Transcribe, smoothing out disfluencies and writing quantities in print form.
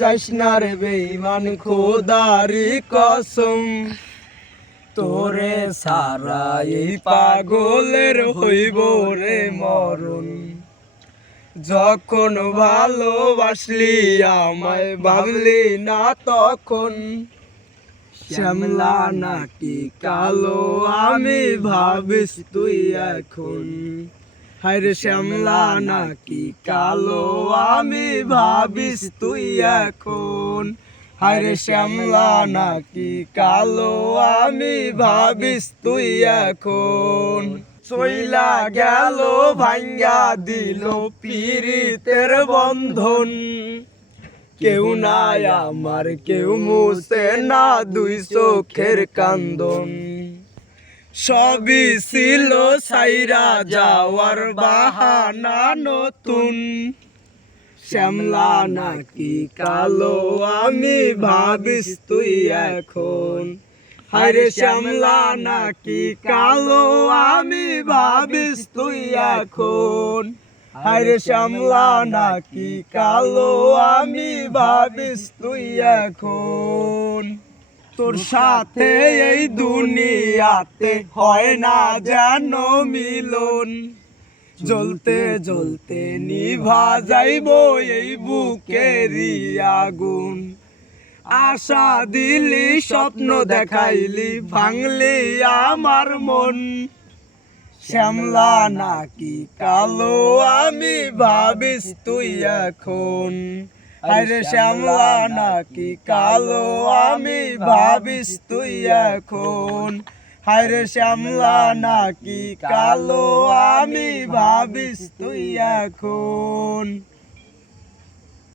যাইস না রে বেঈমান খোদারি কসম, তোরে সারা এই পাগলের হইব রে মরণ। যখন ভালোবাসলি আমায় ভাবলি না তখন, শ্যামলা নাকি কালো আমি ভাবিস তুই এখন। হায়রে শ্যামলা নাকি কালো আমি ভাবিস তুই এখন। হায়রে শ্যামলা নাকি কালো আমি ভাবিস তুই এখন। চইলা গেল ভাঙ্গা দিল পীড়িতের বন্ধন, কেউ নাই আমার কেউ মুছে না দুই চোখের কান্দন। সবই ছিল সাইরা যাওয়ার বাহানা নতুন, শ্যামলা নাকি কালো আমি ভাবিস তুই এখন। হায়রে শ্যামলা নাকি কালো আমি ভাবিস তুই এখন। হায়রে শ্যামলা নাকি কালো আমি ভাবিস তুই এখন। তোর সাথে এই দুনিয়াতে হয় না যেন মিলন, জ্বলতে জ্বলতে নিভা যাইব এই বুকেরই আগুন। আশা দিলি স্বপ্ন দেখাইলি ভাঙলি আমার মন, শ্যামলা নাকি কালো আমি ভাবিস তুই এখন। হায়রে শ্যামলা নাকি কালো আমি ভাবিস তুই এখন। হায়রে শ্যামলা নাকি কালো আমি ভাবিস তুই এখন।